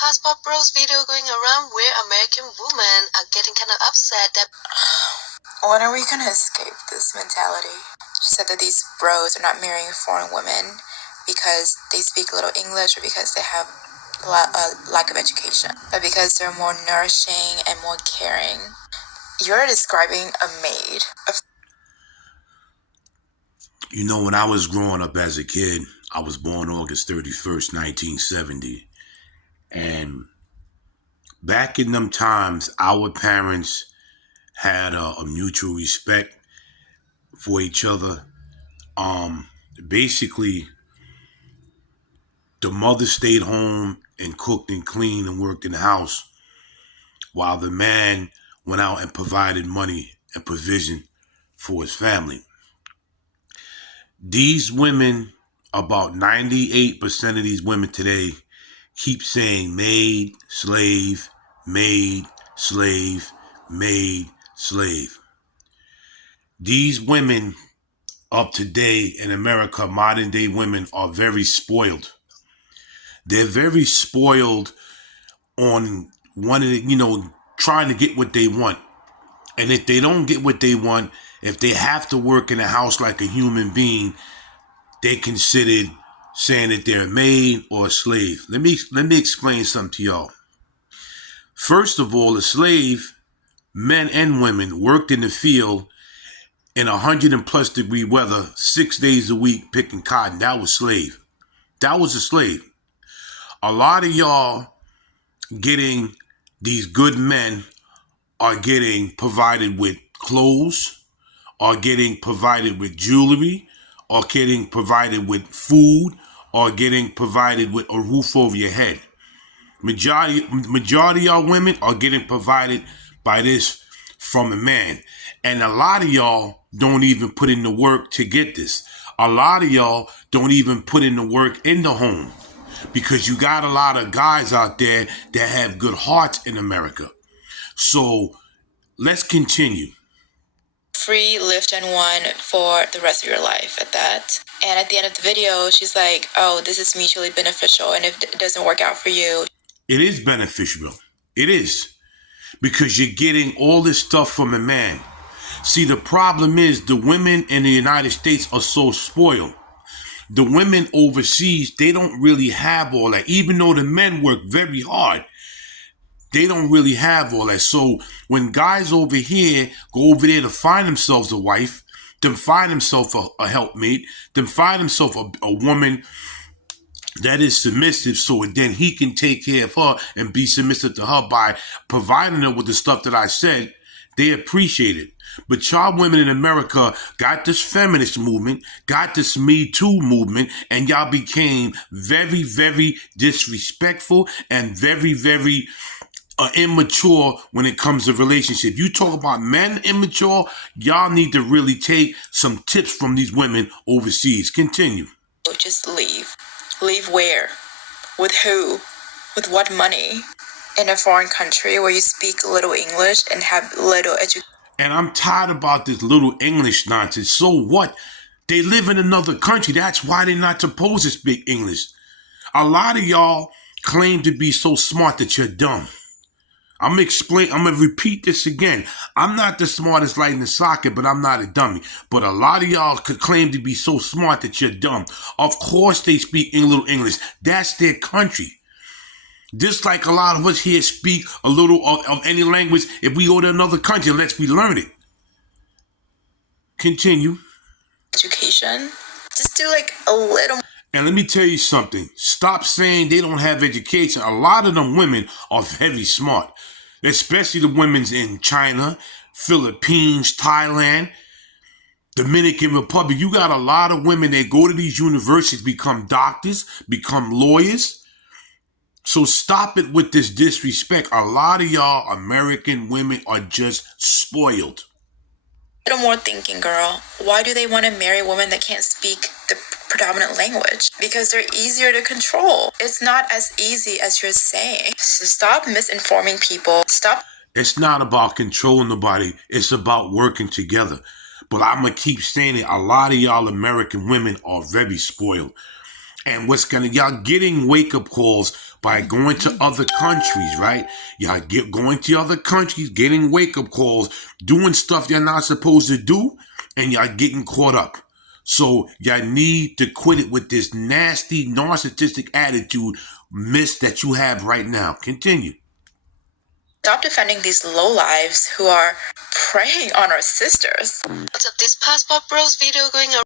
Passport Bros video going around where American women are getting kind of upset that when are we gonna escape this mentality? She said that these bros are not marrying foreign women because they speak little English or because they have a lack of education, but because they're more nourishing and more caring. You're describing a maid. You know, when I was growing up as a kid, I was born August 31st, 1970. And back in them times, our parents had a mutual respect for each other. Basically, the mother stayed home and cooked and cleaned and worked in the house while the man went out and provided money and provision for his family. These women, about 98% of these women today, keep saying maid, slave, maid, slave, maid, slave. These women of today in America, modern day women, are very spoiled. They're very spoiled on trying to get what they want. And if they don't get what they want, if they have to work in a house like a human being, they considered saying that they're a maid or a slave. Let me explain something to y'all. First of all, a slave, men and women, worked in the field in 100+ degree weather, 6 days a week picking cotton. That was slave. That was a slave. A lot of y'all getting these good men are getting provided with clothes, are getting provided with jewelry, are getting provided with food, or getting provided with a roof over your head. Majority of y'all women are getting provided by this from a man. And a lot of y'all don't even put in the work to get this. A lot of y'all don't even put in the work in the home because you got a lot of guys out there that have good hearts in America. So let's continue. Free Lift and One for the rest of your life at that. And at the end of the video, she's like, oh, this is mutually beneficial. And if it doesn't work out for you, it is beneficial. It is. Because you're getting all this stuff from a man. See, the problem is the women in the United States are so spoiled. The women overseas, they don't really have all that. Even though the men work very hard, they don't really have all that. So when guys over here go over there to find themselves a wife, then find themselves a helpmate, then find themselves a woman that is submissive, so then he can take care of her and be submissive to her by providing her with the stuff that I said, they appreciate it. But y'all women in America got this feminist movement, got this Me Too movement, and y'all became very, very disrespectful and very, very immature when it comes to relationship. You talk about men immature, y'all need to really take some tips from these women overseas. Continue. Just leave. Leave where? With who? With what money? In a foreign country where you speak little English and have little education. And I'm tired about this little English nonsense. So what? They live in another country. That's why they're not supposed to speak English. A lot of y'all claim to be so smart that you're dumb. I'm gonna repeat this again. I'm not the smartest light in the socket, but I'm not a dummy. But a lot of y'all could claim to be so smart that you're dumb. Of course they speak little English. That's their country. Just like a lot of us here speak a little of any language. If we go to another country, let's relearn it. Continue. Education. Just do like a little. And let me tell you something. Stop saying they don't have education. A lot of them women are very smart, especially the women in China, Philippines, Thailand, Dominican Republic. You got a lot of women that go to these universities, become doctors, become lawyers. So stop it with this disrespect. A lot of y'all American women are just spoiled. A little more thinking, girl. Why do they want to marry women that can't speak the predominant language? Because they're easier to control. It's not as easy as you're saying. So stop misinforming people. Stop. It's not about controlling nobody. It's about working together. But I'm going to keep saying it. A lot of y'all American women are very spoiled. And y'all getting wake-up calls by going to other countries, right? Y'all going to other countries, getting wake-up calls, doing stuff you're not supposed to do, and y'all getting caught up. So y'all need to quit it with this nasty, narcissistic attitude, miss, that you have right now. Continue. Stop defending these lowlives who are preying on our sisters. What's up, this Passport Bros video going around?